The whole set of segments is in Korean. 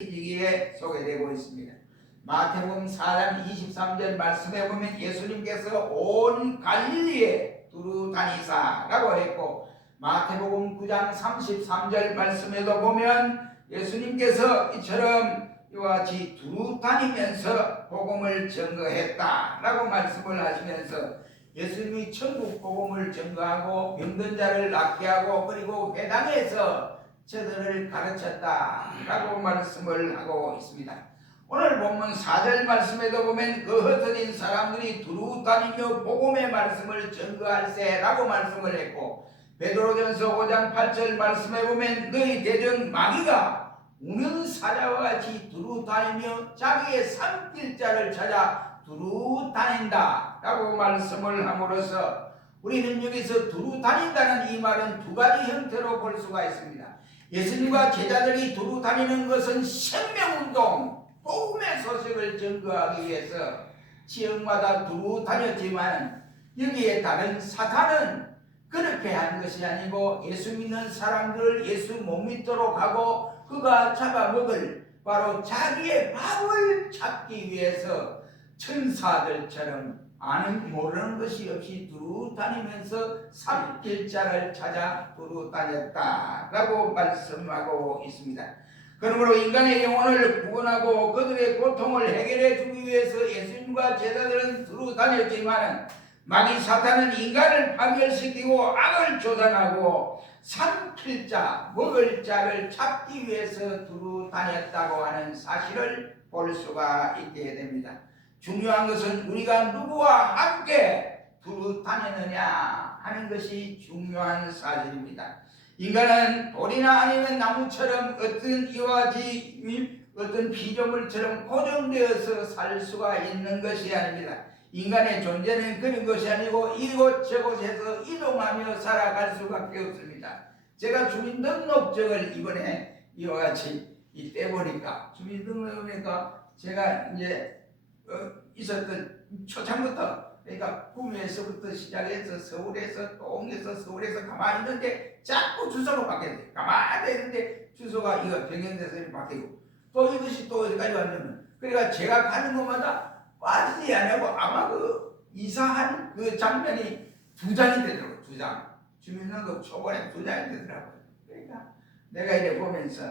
이기에 소개되고 있습니다. 마태복음 4장 23절 말씀에 보면 예수님께서 온 갈릴리에 두루 다니사라고 했고, 마태복음 9장 33절 말씀에도 보면 예수님께서 이처럼 이와 같이 두루 다니면서 복음을 증거했다라고 말씀을 하시면서 예수님이 천국 복음을 증거하고 병든 자를 낫게 하고 그리고 회당에서 저들을 가르쳤다라고 말씀을 하고 있습니다. 오늘 본문 4절 말씀에도 보면 그 흩어진 사람들이 두루 다니며 복음의 말씀을 증거할세라고 말씀을 했고, 베드로전서 5장 8절 말씀에 보면 너희 대적 마귀가 우는 사자와 같이 두루 다니며 자기의 삼킬 자를 찾아 두루 다닌다 라고 말씀을 함으로써 우리는 여기서 두루 다닌다는 이 말은 두 가지 형태로 볼 수가 있습니다. 예수님과 제자들이 두루 다니는 것은 생명운동, 복음의 소식을 증거하기 위해서 지역마다 두루 다녔지만, 여기에 다른 사탄은 그렇게 한 것이 아니고 예수 믿는 사람들을 예수 못 믿도록 하고 그가 잡아먹을 바로 자기의 밥을 찾기 위해서 천사들처럼 아는 모르는 것이 없이 두루 다니면서 삼킬 자를 찾아 두루 다녔다라고 말씀하고 있습니다. 그러므로 인간의 영혼을 구원하고 그들의 고통을 해결해 주기 위해서 예수님과 제자들은 두루 다녔지만, 마귀 사탄은 인간을 파멸시키고 악을 조장하고 삼킬 자, 먹을 자를 찾기 위해서 두루 다녔다고 하는 사실을 볼 수가 있게 됩니다. 중요한 것은 우리가 누구와 함께 두루 다니느냐 하는 것이 중요한 사실입니다. 인간은 돌이나 아니면 나무처럼 어떤 이와 같이 어떤 피조물처럼 고정되어서 살 수가 있는 것이 아닙니다. 인간의 존재는 그런 것이 아니고 이곳저곳에서 이동하며 살아갈 수밖에 없습니다. 제가 주민등록증을 이번에 이와 같이 이때 보니까 주민등록이니까 제가 이제 있었던 초창부터, 그러니까 구미에서부터 시작해서 서울에서 동에서 서울에서 가만히 있는데 자꾸 주소가 바뀌었어요. 가만히 있는데 주소가 이거 변경돼서 바뀌고 또 이것이 또 어디까지 왔냐면, 그러니까 제가 가는 곳마다 빠지지 않고 아마 그 이사한 그 장면이 2장이 되더라고요. 2장. 주민등록 초반에 2장이 되더라고요. 그러니까 내가 이래 보면서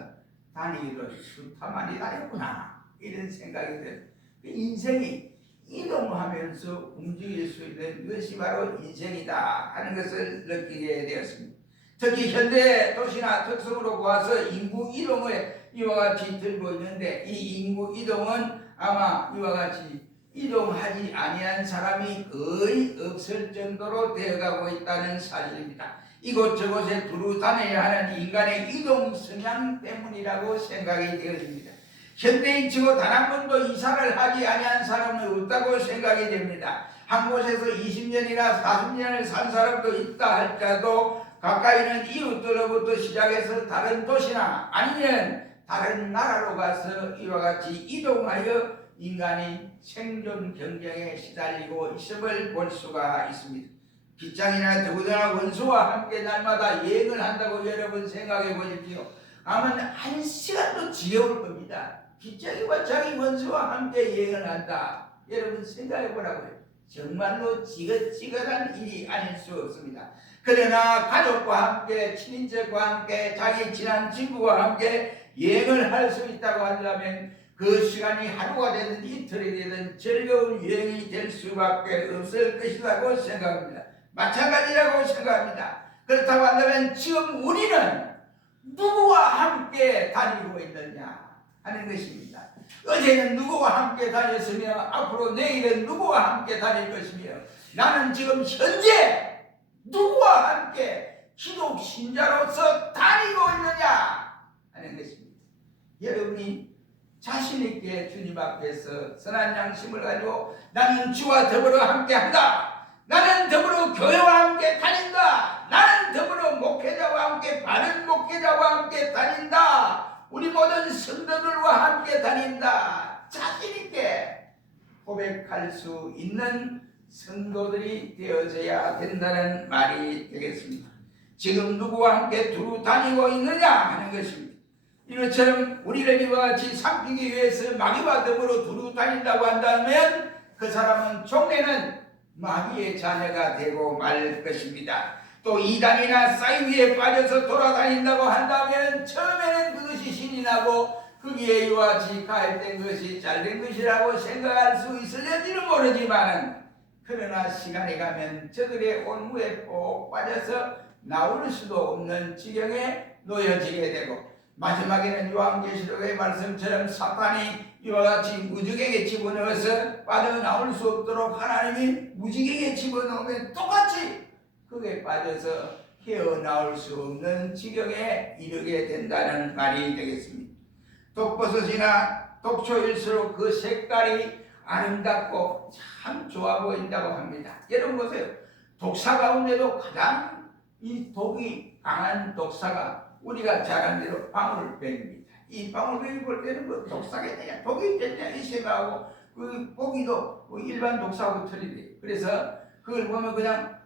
다니기를 숱하만이 다녔구나 이런 생각이 들어요. 인생이 이동하면서 움직일 수 있는 이것이 바로 인생이다 하는 것을 느끼게 되었습니다. 특히 현대 도시나 특성으로 보아서 인구 이동을 이와 같이 들고 있는데, 이 인구 이동은 아마 이와 같이 이동하지 아니한 사람이 거의 없을 정도로 되어가고 있다는 사실입니다. 이곳저곳에 두루 다녀야 하는 인간의 이동 성향 때문이라고 생각이 되어집니다. 현대인치고 단 한 번도 이사를 하지 아니한 사람은 없다고 생각이 됩니다. 한 곳에서 20년이나 40년을 산 사람도 있다 할지라도 가까이는 이웃들로부터 시작해서 다른 도시나 아니면 다른 나라로 가서 이와 같이 이동하여 인간이 생존 경쟁에 시달리고 있음을 볼 수가 있습니다. 빗장이나 더구나 원수와 함께 날마다 여행을 한다고 여러분 생각해 보십시오. 아마 1시간도 지겨울 겁니다. 빗장이와 자기 원수와 함께 여행을 한다. 여러분 생각해 보라고요. 정말로 지긋지긋한 일이 아닐 수 없습니다. 그러나 가족과 함께, 친인척과 함께, 자기 친한 친구와 함께 여행을 할 수 있다고 한다면 그 시간이 하루가 되든 이틀이 되든 즐거운 여행이 될 수밖에 없을 것이라고 생각합니다. 마찬가지라고 생각합니다. 그렇다고 한다면 지금 우리는 누구와 함께 다니고 있느냐 하는 것입니다. 어제는 누구와 함께 다녔으며 앞으로 내일은 누구와 함께 다닐 것이며, 나는 지금 현재 누구와 함께 기독 신자로서 다니고 있느냐 하는 것입니다. 여러분이 자신있게 주님 앞에서 선한 양심을 가지고 나는 주와 더불어 함께한다, 나는 더불어 교회와 함께 다닌다, 나는 더불어 목회자와 함께, 바른 목회자와 함께 다닌다, 우리 모든 성도들과 함께 다닌다, 자신있게 고백할 수 있는 성도들이 되어져야 된다는 말이 되겠습니다. 지금 누구와 함께 두루 다니고 있느냐 하는 것입니다. 이것처럼 우리를 이와 같이 삼키기 위해서 마귀와 더불어 두루 다닌다고 한다면 그 사람은 종래는 마귀의 자녀가 되고 말 것입니다. 또 이단이나 싸이위에 빠져서 돌아다닌다고 한다면 처음에는 그것이 신이 나고 거기에 이와 같이 가입된 것이 잘된 것이라고 생각할 수 있을지는 모르지만 그러나 시간이 가면 저들의 온무에 꼭 빠져서 나올 수도 없는 지경에 놓여지게 되고 마지막에는 요한계시록의 말씀처럼 사탄이 이와 같이 무지개에 집어넣어서 빠져나올 수 없도록 하나님이 무지개에 집어넣으면 똑같이 그게 빠져서 헤어나올 수 없는 지경에 이르게 된다는 말이 되겠습니다. 독버섯이나 독초일수록 그 색깔이 아름답고 참 좋아 보인다고 합니다. 여러분 보세요. 독사 가운데도 가장 이 독이 강한 독사가 우리가 잘 아는 대로 방울뱀입니다. 이 방울뱀이 볼 때는 뭐 독사겠냐 독이 있겠냐 이 생각하고 그 보기도 뭐 일반 독사하고 틀리대요. 그래서 그걸 보면 그냥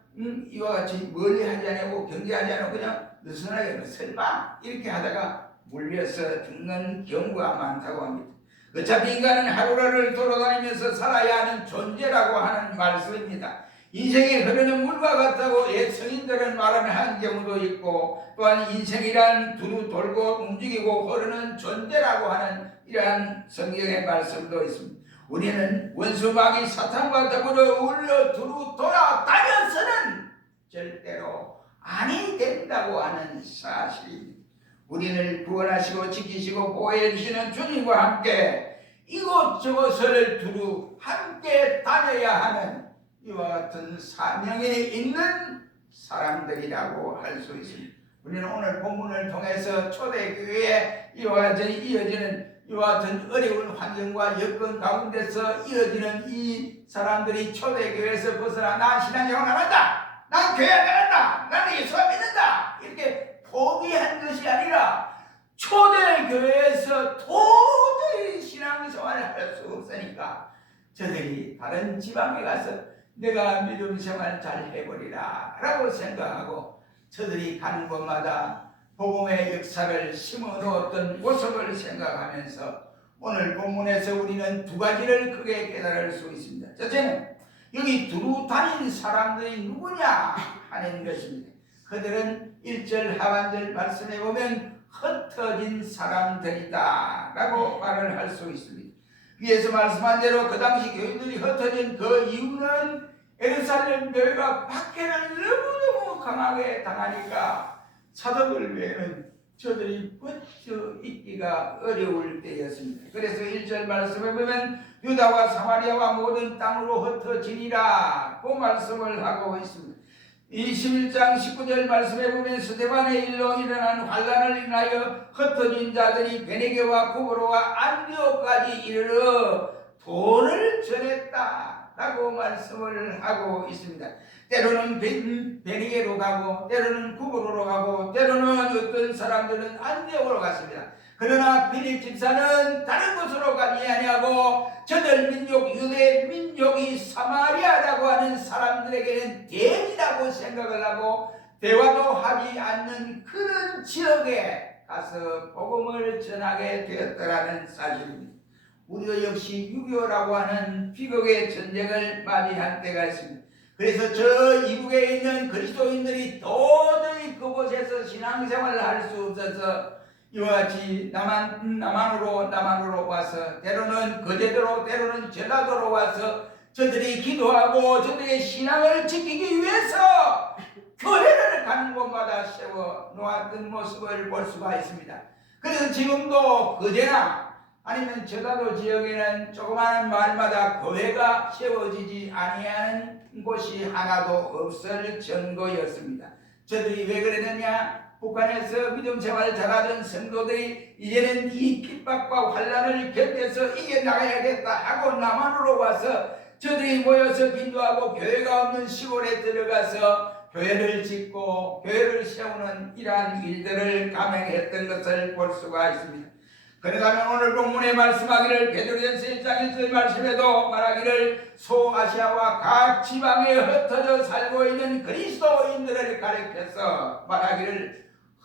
이와 같이 멀리 하지 않고 경계하지 않고 그냥 느슨하게 설마 이렇게 하다가 물려서 죽는 경우가 많다고 합니다. 어차피 인간은 하루라를 돌아다니면서 살아야 하는 존재라고 하는 말씀입니다. 인생이 흐르는 물과 같다고 옛 성인들은 말하는 경우도 있고 또한 인생이란 두루 돌고 움직이고 흐르는 존재라고 하는 이러한 성경의 말씀도 있습니다. 우리는 원수 마귀 사탄과 더불어 울려 두루 돌아다녀서는 절대로 아니 된다고 하는 사실입니다. 우리를 구원하시고 지키시고 보호해 주시는 주님과 함께 이곳저곳을 두루 함께 다녀야 하는 이와 같은 사명에 있는 사람들이라고 할 수 있습니다. 우리는 오늘 본문을 통해서 초대교회에 이와 같이 이어지는 이와 같은 어려운 환경과 여건 가운데서 이어지는 이 사람들이 초대교회에서 벗어나 나 신앙생활 안 한다, 난 교회 안 간다, 나는 예수 안 믿는다 이렇게 포기한 것이 아니라 초대교회에서 도저히 신앙생활을 할 수 없으니까 저들이 다른 지방에 가서 내가 믿음 생활 잘 해버리라 라고 생각하고 저들이 가는 곳마다 복음의 역사를 심어 놓았던 모습을 생각하면서 오늘 본문에서 우리는 두 가지를 크게 깨달을 수 있습니다. 첫째는 여기 두루 다닌 사람들이 누구냐 하는 것입니다. 그들은 1절 하반절 말씀에 보면 흩어진 사람들이다 라고 말을 할 수 있습니다. 위에서 말씀한 대로 그 당시 교인들이 흩어진 그 이유는 예루살렘 교회가 박해를 너무너무 강하게 당하니까 사도들 외에는 저들이 버텨 있기가 어려울 때였습니다. 그래서 1절 말씀에 보면 유다와 사마리아와 모든 땅으로 흩어지니라 그 말씀을 하고 있습니다. 21장 19절 말씀에 보면 스데반의 일로 일어난 환란을 인하여 흩어진 자들이 베네게와 구브로와 안디옥까지 이르러 돈을 전했다 라고 말씀을 하고 있습니다. 때로는 베네게로 가고 때로는 구브로로 가고 때로는 어떤 사람들은 안디옥으로 갔습니다. 그러나 빌립 집사는 다른 곳으로 가지 아니하고 저들 민족 유대 민족이 사마리아라고 하는 사람들에게는 대지라고 생각을 하고 대화도 하지 않는 그런 지역에 가서 복음을 전하게 되었다라는 사실입니다. 우리도 역시 6.25라고 하는 비극의 전쟁을 맞이한 때가 있습니다. 그래서 저 이북에 있는 그리스도인들이 도저히 그곳에서 신앙생활을 할 수 없어서 이와 같이 남한으로 와서 때로는 거제도로 때로는 전라도로 와서 저들이 기도하고 저들의 신앙을 지키기 위해서 교회를 가는 곳마다 세워 놓았던 모습을 볼 수가 있습니다. 그래서 지금도 거제나 아니면 전라도 지역에는 조그마한 마을마다 교회가 세워지지 아니하는 곳이 하나도 없을 정도였습니다. 저들이 왜 그랬느냐? 북한에서 믿음 생활을 잘하던 성도들이 이제는 이 핍박과 환란을 겪어서 이겨나가야겠다 하고 남한으로 와서 저들이 모여서 기도하고 교회가 없는 시골에 들어가서 교회를 짓고 교회를 세우는 이러한 일들을 감행했던 것을 볼 수가 있습니다. 그러면 오늘 본문에 말씀하기를 베드로전서 1장 1절 말씀에도 말하기를 소아시아와 각 지방에 흩어져 살고 있는 그리스도인들을 가리켜서 말하기를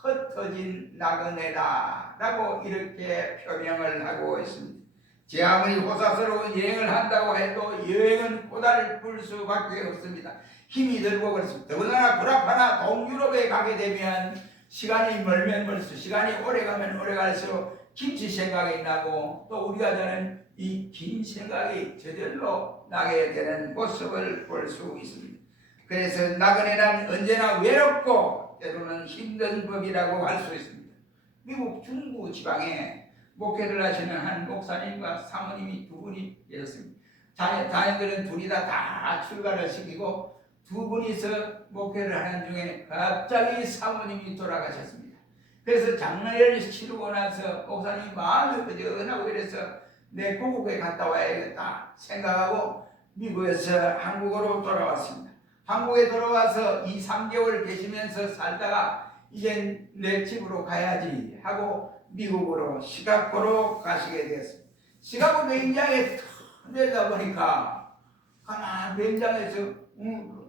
흩어진 나그네다 라고 이렇게 표명을 하고 있습니다. 제 아무리 호사스러운 여행을 한다고 해도 여행은 고달플 수밖에 없습니다. 힘이 들고 그렇습니다. 더군다나 불합하나 동유럽에 가게 되면 시간이 멀면 멀수록, 시간이 오래 가면 오래 갈수록 김치 생각이 나고, 또 우리가 저는 이 긴 생각이 저절로 나게 되는 모습을 볼 수 있습니다. 그래서 나그네는 언제나 외롭고 때로는 힘든 법이라고 할 수 있습니다. 미국 중부 지방에 목회를 하시는 한 목사님과 사모님이 두 분이 계셨습니다. 자녀들은 둘이 다 출가를 시키고 두 분이서 목회를 하는 중에 갑자기 사모님이 돌아가셨습니다. 그래서 장례를 치르고 나서 목사님이 마음이 허전하고 이래서 내 고국에 갔다 와야겠다 생각하고 미국에서 한국으로 돌아왔습니다. 한국에 돌아와서 2~3개월 계시면서 살다가 이제 내 집으로 가야지 하고 미국으로 시카고로 가시게 되었습니다. 시카고 매장에 내다 보니까 가만히 매장에서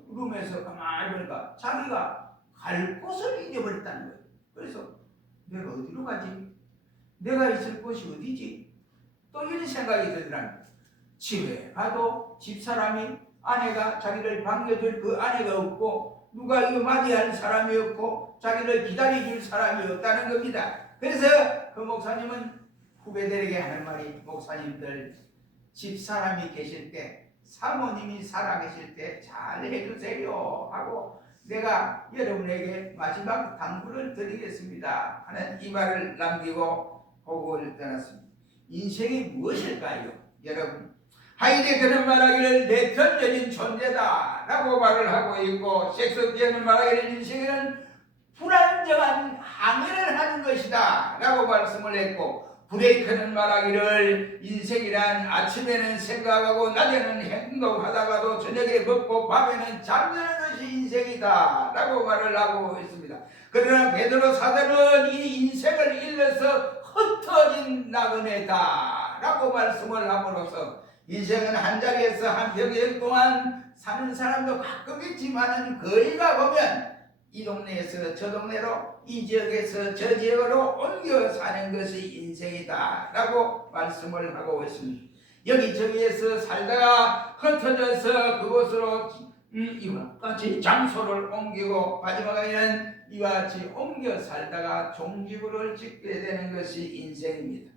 룸에서 가만히 보니까 자기가 갈 곳을 잊어버렸다는 거예요. 그래서 내가 어디로 가지? 내가 있을 곳이 어디지? 또 이런 생각이 들더라고요. 집에 가도 집사람이, 아내가 자기를 반겨줄 그 아내가 없고, 누가 이거 맞이할 사람이 없고 자기를 기다려줄 사람이 없다는 겁니다. 그래서 그 목사님은 후배들에게 하는 말이, 목사님들 집사람이 계실 때, 사모님이 살아계실 때 잘 해주세요 하고 내가 여러분에게 마지막 당부를 드리겠습니다 하는 이 말을 남기고 고국을 떠났습니다. 인생이 무엇일까요? 여러분, 하이데거는 말하기를 내 던져진 존재다 라고 말을 하고 있고, 셰익스피어는 말하기를 인생은 불안정한 항해를 하는 것이다 라고 말씀을 했고, 브레이크는 말하기를 인생이란 아침에는 생각하고 낮에는 행동하다가도 저녁에 먹고 밤에는 잠드는 것이 인생이다 라고 말을 하고 있습니다. 그러나 베드로 사도는 이 인생을 일러서 흩어진 나그네다 라고 말씀을 함으로써, 인생은 한 자리에서 한 평생 동안 사는 사람도 가끔 있지만은 거리가 보면 이 동네에서 저 동네로, 이 지역에서 저 지역으로 옮겨 사는 것이 인생이다 라고 말씀을 하고 있습니다. 여기저기에서 살다가 흩어져서 그곳으로 이와 같이 장소를 옮기고 마지막에는 이와 같이 옮겨 살다가 종지부를 짓게 되는 것이 인생입니다.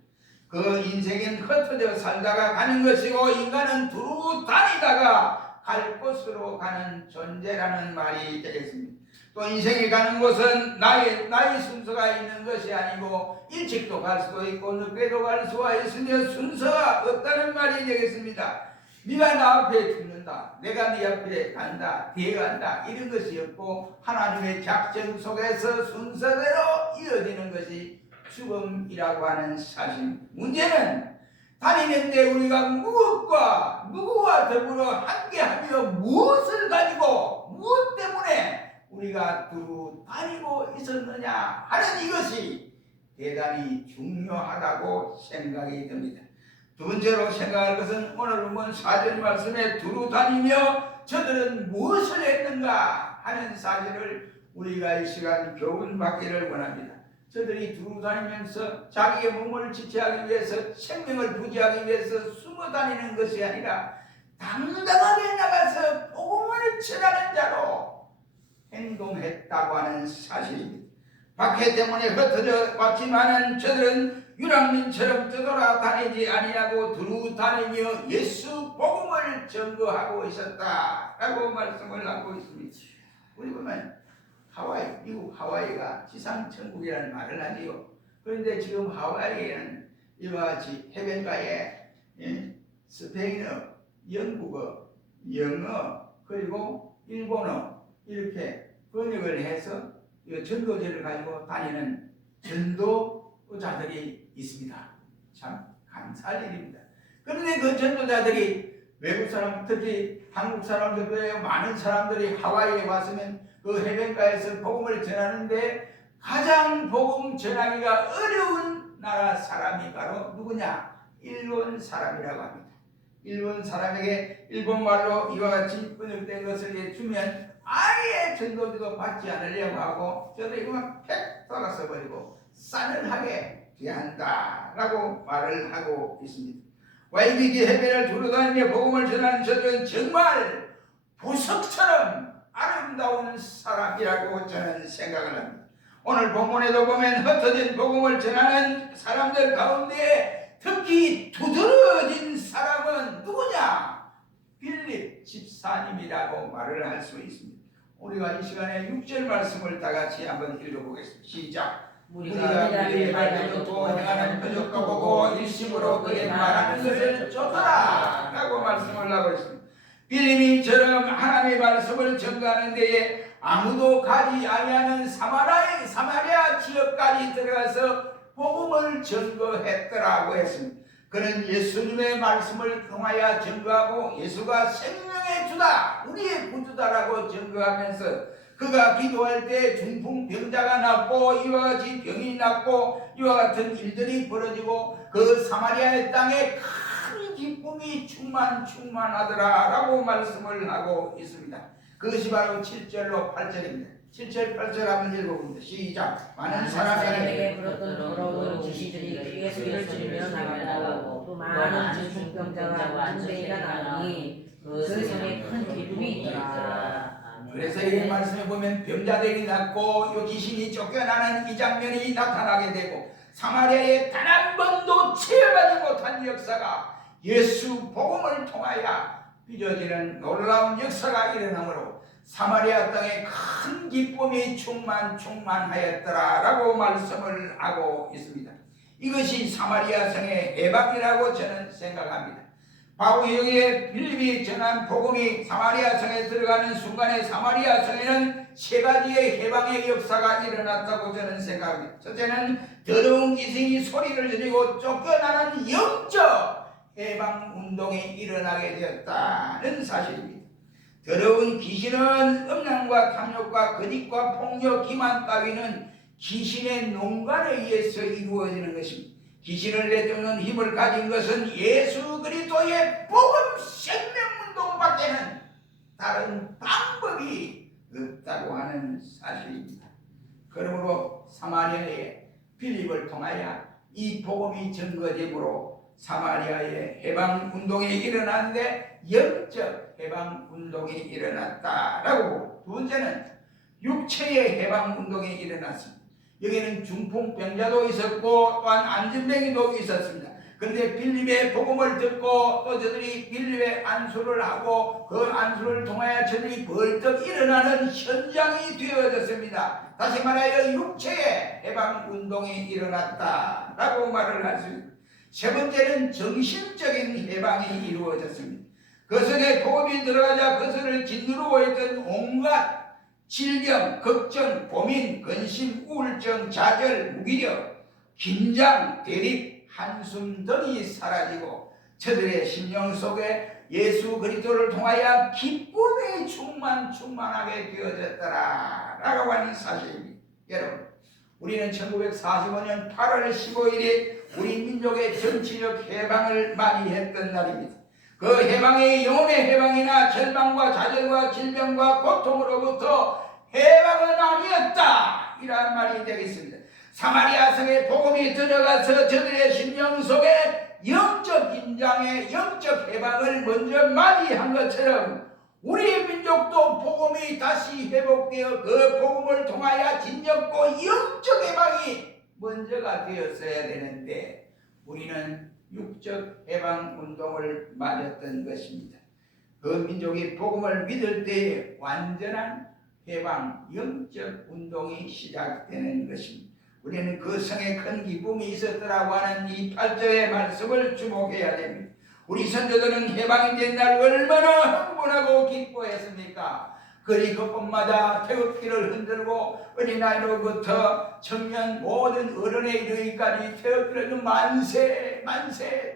그 인생은 흩어져 살다가 가는 것이고, 인간은 두루 다니다가 갈 곳으로 가는 존재라는 말이 되겠습니다. 또 인생이 가는 곳은 나의 순서가 있는 것이 아니고 일찍도 갈 수도 있고 늦게도 갈 수가 있으며 순서가 없다는 말이 되겠습니다. 네가 나 앞에 죽는다, 내가 네 앞에 간다, 뒤에 간다, 이런 것이 없고 하나님의 작정 속에서 순서대로 이어지는 것이 죽음이라고 하는 사실. 문제는 다니는데 우리가 무엇과 누구와 더불어 함께하며 무엇을 가지고 무엇 때문에 우리가 두루 다니고 있었느냐 하는 이것이 대단히 중요하다고 생각이 듭니다. 두 번째로 생각할 것은 오늘 본 4절 말씀에 두루 다니며 저들은 무엇을 했는가 하는 사실을 우리가 이 시간 교훈 받기를 원합니다. 저들이 두루 다니면서 자기의 몸을 지체하기 위해서, 생명을 부지하기 위해서 숨어 다니는 것이 아니라 당당하게 나가서 복음을 전하는 자로 행동했다고 하는 사실입니다. 박해 때문에 흩어져 왔지만은 저들은 유랑민처럼 떠돌아다니지 아니하고 두루 다니며 예수 복음을 전거하고 있었다라고 말씀을 하고 있습니다. 우리 보면 하와이, 미국 하와이가 지상천국이라는 말을 하지요. 그런데 지금 하와이에는 이와 같이 해변가에 스페인어, 영국어, 영어, 그리고 일본어 이렇게 번역을 해서 전도제를 가지고 다니는 전도자들이 있습니다. 참 감사할 일입니다. 그런데 그 전도자들이 외국 사람, 특히 한국 사람들도 많은 사람들이 하와이에 왔으면 그 해변가에서 복음을 전하는데 가장 복음 전하기가 어려운 나라 사람이 바로 누구냐? 일본 사람이라고 합니다. 일본 사람에게 일본말로 이와 같이 번역된 것을 주면 아예 전도지도 받지 않으려고 하고 저들이 그만 팩 돌아서 버리고 싸늘하게 대한다라고 말을 하고 있습니다. 와이기기 해변을 두루다니며 복음을 전하는 저들은 정말 보석처럼 아름다운 사람이라고 저는 생각을 합니다. 오늘 본문에도 보면 흩어진 복음을 전하는 사람들 가운데 특히 두드러진 사람은 누구냐? 빌립 집사님이라고 말을 할 수 있습니다. 우리가 이 시간에 6절 말씀을 다 같이 한번 읽어보겠습니다. 시작. 우리가 빌립의 말을 듣고 행하는 표적도 보고 일심으로 그의 말하는 것을 쫓아라 라고 말씀을 하고 있습니다. 빌립이 처럼 하나님의 말씀을 전가하는 데에 아무도 가지 아니하는 사마리아 지역까지 들어가서 복음을 전거했더라고 했습니다. 그는 예수님의 말씀을 통하여 전거하고 예수가 생명의 주다, 우리의 구주다라고 전거하면서 그가 기도할 때 중풍병자가 낫고 이와 같이 병이 낫고 이와 같은 일들이 벌어지고 그 사마리아의 땅에 큰 기쁨이 충만하더라 라고 말씀을 하고 있습니다. 그것이 바로 7절로 8절입니다. 7절 8절 한번 읽어봅니다. 시작. 많은 사람에게 그렇던 더러운 지시들이 크게 소리를 지르며 나가고 또 많은 중풍병자와 중대인가 나오니 그 성에 큰 기쁨이 있더라. 그래서 이 말씀에 보면 병자들이 낫고 요 귀신이 쫓겨나는 이 장면이 나타나게 되고 사마리아에 단 한 번도 체험하지 못한 역사가 예수 복음을 통하여 빚어지는 놀라운 역사가 일어나므로 사마리아 땅에 큰 기쁨이 충만하였더라라고 말씀을 하고 있습니다. 이것이 사마리아 성의 해방이라고 저는 생각합니다. 바로 여기에 빌립이 전한 복음이 사마리아 성에 들어가는 순간에 사마리아 성에는 세 가지의 해방의 역사가 일어났다고 저는 생각합니다. 첫째는 더러운 귀신이 소리를 지르고 쫓겨나는 영적 해방 운동이 일어나게 되었다는 사실입니다. 더러운 귀신은 음란과 탐욕과 거짓과 폭력, 기만 따위는 귀신의 농간에 의해서 이루어지는 것입니다. 귀신을 내쫓는 힘을 가진 것은 예수 그리스도의 복음 생명운동밖에는 다른 방법이 없다고 하는 사실입니다. 그러므로 사마리아의 빌립을 통하여 이 복음이 전거됨으로 사마리아의 해방운동이 일어났는데 영적 해방운동이 일어났다라고 보고, 두 번째는 육체의 해방운동이 일어났습니다. 여기는 중풍병자도 있었고 또한 안진뱅이도 있었습니다. 그런데 빌립의 복음을 듣고 또 저들이 빌립의 안수를 하고 그 안수를 통하여 저들이 벌떡 일어나는 현장이 되어졌습니다. 다시 말하여 육체의 해방운동이 일어났다라고 말을 할 수 있습니다. 세 번째는 정신적인 해방이 이루어졌습니다. 그 속에 복음이 들어가자 그것을 짓누르고 있던 온갖 질병, 걱정, 고민, 근심, 우울증, 좌절, 무기력, 긴장, 대립, 한숨 등이 사라지고 저들의 심령 속에 예수 그리스도를 통하여 기쁨이 충만하게 되어졌더라 라고 하는 사실입니다. 여러분, 우리는 1945년 8월 15일이 우리 민족의 정치적 해방을 맞이했던 날입니다. 그 해방이 영혼의 해방이나 절망과 좌절과 질병과 고통으로부터 해방은 아니었다 이라는 말이 되겠습니다. 사마리아 성에 복음이 들어가서 저들의 심령 속에 영적 긴장의 영적 해방을 먼저 맞이한 것처럼 우리 민족도 복음이 다시 회복되어 그 복음을 통하여 진정고 영적 해방이 먼저가 되었어야 되는데 우리는 육적 해방 운동을 맞았던 것입니다. 그 민족이 복음을 믿을 때에 완전한 해방, 영적 운동이 시작되는 것입니다. 우리는 그 성에 큰 기쁨이 있었더라고 하는 이 8절의 말씀을 주목해야 됩니다. 우리 선조들은 해방이 된 날 얼마나 흥분하고 기뻐했습니까? 거리 곳곳마다 태극기를 흔들고 어린아이로부터 청년 모든 어른에 이르기까지 태극기를 만세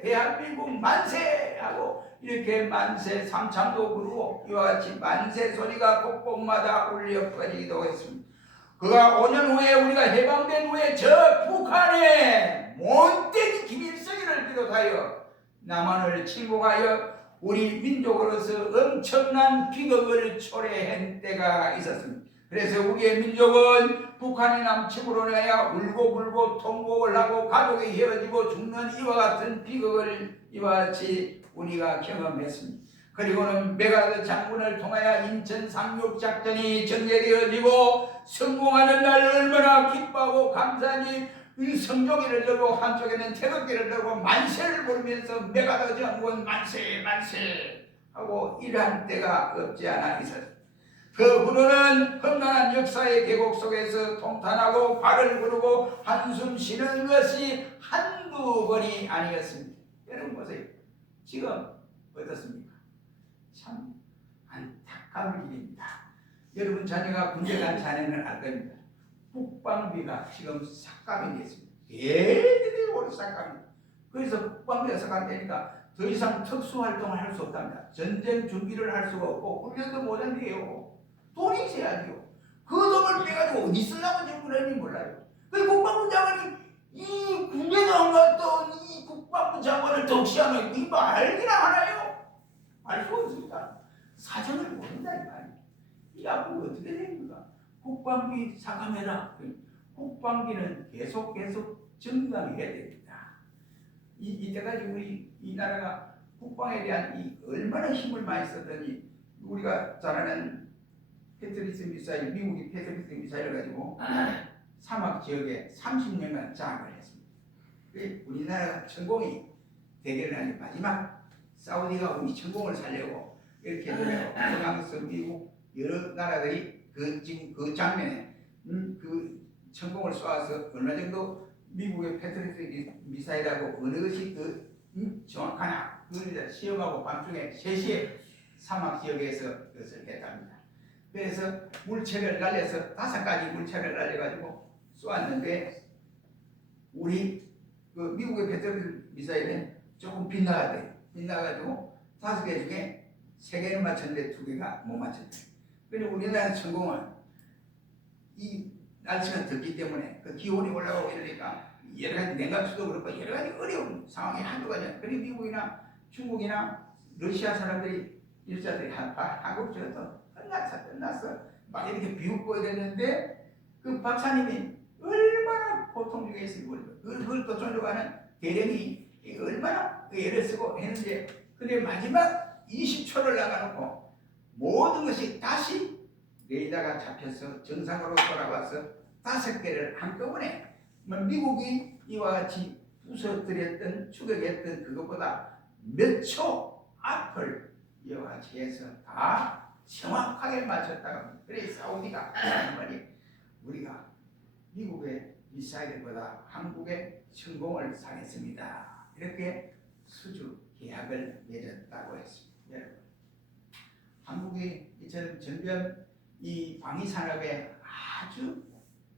대한민국 만세 하고 이렇게 만세 삼창도 부르고 이와 같이 만세 소리가 곳곳마다 울려 퍼지기도 했습니다. 그가 5년 후에 우리가 해방된 후에 저 북한에 몬테기 김일성이를 비롯하여 남한을 침공하여 우리 민족으로서 엄청난 비극을 초래한 때가 있었습니다. 그래서 우리의 민족은 북한의 남침으로 인하여 울고불고 통곡을 하고 가족이 헤어지고 죽는 이와 같은 비극을 이와 같이 우리가 경험했습니다. 그리고는 메가드 장군을 통하여 인천 상륙작전이 전개되어지고 성공하는 날 얼마나 기뻐하고 감사하니 이 성조기를 들고 한쪽에는 태극기를 들고 만세를 부르면서 메가드 장군 만세 만세 하고 일한 때가 없지 않아 있었습니다. 그 후로는 험난한 역사의 계곡 속에서 통탄하고 발을 구르고 한숨 쉬는 것이 한두 번이 아니었습니다. 여러분 보세요. 지금 어떻습니까? 참 안타까운 일입니다. 여러분 자녀가 군대 간 자녀는 알 겁니다. 국방비가 지금 삭감이 됐습니다. 대대적으로 삭감입니다. 그래서 국방비가 삭감되니까 더 이상 특수활동을 할 수 없답니다. 전쟁 준비를 할 수가 없고 훈련도 못한대요. 돈이 있어야죠. 그 돈을 빼가지고 어디 쓰려고 정부는 몰라요. 그 국방부 장관이 이 군대도 안 갔던 이 국방부 장관을 덕시하는 이 말이나 하나요? 알 수 없습니다. 사정을 모른다 이 말이에요. 이 앞으로 어떻게 됩니까? 국방비 삭감해라. 국방비는 계속 증강해야 됩니다. 이때까지 우리 이 나라가 국방에 대한 이 얼마나 힘을 많이 썼더니 우리가 잘 아는 패트리스 미사일, 미국이 패트리스 미사일을 가지고 사막 지역에 30년간 장악을 했습니다. 우리나라가 성공이 되기를 하니 마지막 사우디가 우리 성공을 살려고 이렇게 노력하고 프랑스, 미국 여러 나라들이 지금 그 장면에 그 성공을 쏘아서 얼마 정도 미국의 패트리스 미사일하고 어느 것이 정확하냐 그걸 시험하고 밤중에 3시에 사막 지역에서 그것을 했답니다. 그래서 물체를 날려서 5가지 물체를 날려가지고 쏘았는데 우리 그 미국의 패트리스 미사일은 조금 빗나갔대요. 빗나가지고 5개 중에 3개는 맞췄는데 2개가 못 맞췄대요. 그리고 우리나라 성공은 이 날씨가 덥기 때문에 그 기온이 올라가고 이러니까 여러 가지 냉각수도 그렇고 여러 가지 어려운 상황이 한두 가지. 그리고 미국이나 중국이나 러시아 사람들이 일자들이 한국 쪽에서 끝났어 막 이렇게 비웃고 이랬는데 그 박사님이 얼마나 고통 중에 있으면 그걸 또 존중하는 대령이 얼마나 애를 쓰고 했는데 근데 마지막 20초를 나가놓고 모든 것이 다시 레이더가 잡혀서 정상으로 돌아와서 5개를 한꺼번에 미국이 이와 같이 부서뜨렸던 추격했던 그것보다 몇 초 앞을 이와 같이 해서 다 정확하게 맞췄다고 합니다. 그래서 사우디가 우리가 미국의 미사일보다 한국의 성공을 상했습니다. 이렇게 수주 계약을 맺었다고 했습니다. 여러분, 한국이 이처럼 점점 이 방위 산업에 아주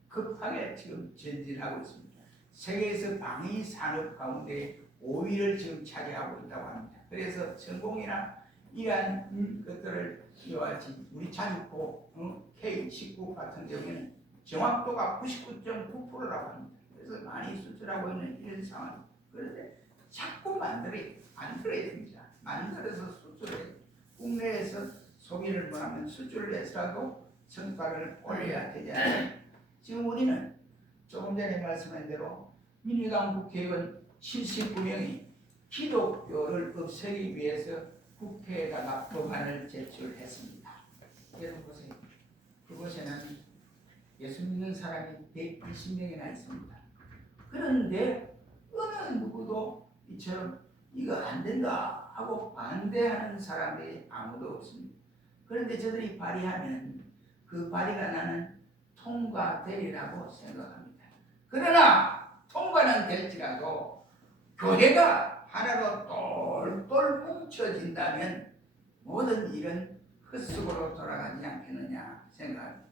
급하게 지금 전진하고 있습니다. 세계에서 방위 산업 가운데 5위를 지금 차지하고 있다고 합니다. 그래서 성공이나 이러한 것들을 이와 같이 우리 자주포 K-19 같은 경우에는 정확도가 99.9%라고 합니다. 그래서 많이 수출하고 있는 이런 상황입니다. 그런데 자꾸 만들어야 됩니다. 만들어서 수출해야 됩니다. 국내에서 소비를 못하면 수출을 해서라도 성과를 올려야 되지 않습니까? 지금 우리는 조금 전에 말씀한 대로 민주당 국회의원 79명이 기독교를 없애기 위해서 국회에다가 법안을 제출했습니다. 여러분 보세요. 그곳에는 예수 믿는 사람이 120명이나 있습니다. 그런데 어느 누구도 이처럼 이거 안 된다 하고 반대하는 사람들이 아무도 없습니다. 그런데 저들이 발의하면 그 발의가 나는 통과되리라고 생각합니다. 그러나 통과는 될지라도 교회가 하나로 똘똘 뭉쳐진다면 모든 일은 헛수고로 돌아가지 않겠느냐 생각합니다.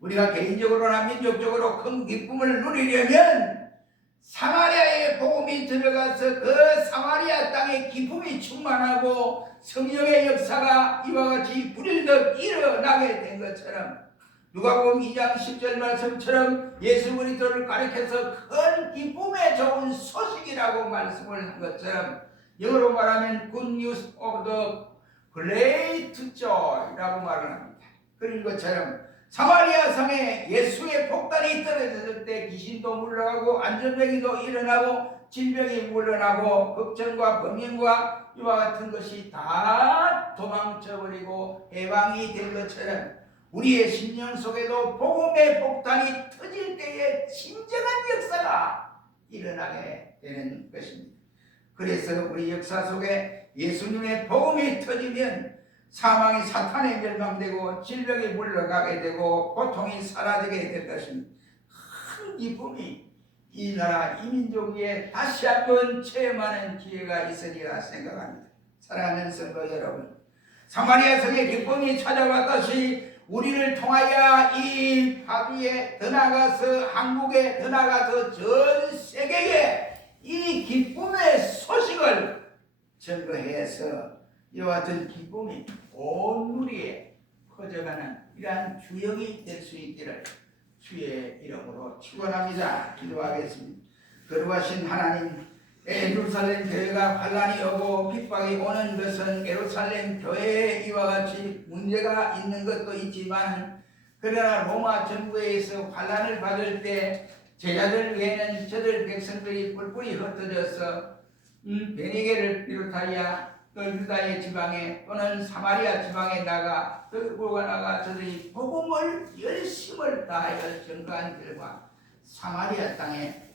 우리가 개인적으로나 민족적으로 큰 기쁨을 누리려면 사마리아의 복음이 들어가서 그 사마리아 땅에 기쁨이 충만하고 성령의 역사가 이와 같이 불일듯 일어나게 된 것처럼 누가복음 2장 10절 말씀처럼 예수 그리스도를 가리켜서 큰 기쁨에 좋은 소식이라고 말씀을 한 것처럼 영어로 말하면 Good News of the Great Joy라고 말을 합니다. 그런 것처럼 사마리아 성에 예수의 폭탄이 떨어졌을 때 귀신도 물러가고 안전병이도 일어나고 질병이 물러나고 걱정과 범인과 이와 같은 것이 다 도망쳐버리고 해방이 된 것처럼 우리의 심령 속에도 복음의 폭탄이 터질 때에 진정한 역사가 일어나게 되는 것입니다. 그래서 우리 역사 속에 예수님의 복음이 터지면 사망이 사탄에 멸망되고 질병이 물러가게 되고 고통이 사라지게 될 것입니다. 큰 기쁨이 이 나라 이 민족 위에 다시 한번 체험하는 기회가 있으리라 생각합니다. 사랑하는 성도 여러분, 사마리아 성의 기쁨이 찾아왔듯이 우리를 통하여 이 파비에 더 나가서 한국에 더 나가서 전 세계에 이 기쁨의 소식을 전거해서 이와 같은 기쁨이 온 누리에 퍼져가는 이러한 주역이 될 수 있기를 주의 이름으로 축원합니다. 기도하겠습니다. 거룩하신 하나님, 예루살렘 교회가 환란이 오고 핍박이 오는 것은 예루살렘 교회에 이와 같이 문제가 있는 것도 있지만, 그러나 로마 정부에서 환란을 받을 때 제자들 외에는 저들 백성들이 뿔뿔이 흩어져서 베니게를 비롯하여 또 유다의 지방에 또는 사마리아 지방에 나가 들고 나가 저들이 복음을 열심을 다하여 전가한 결과 사마리아 땅에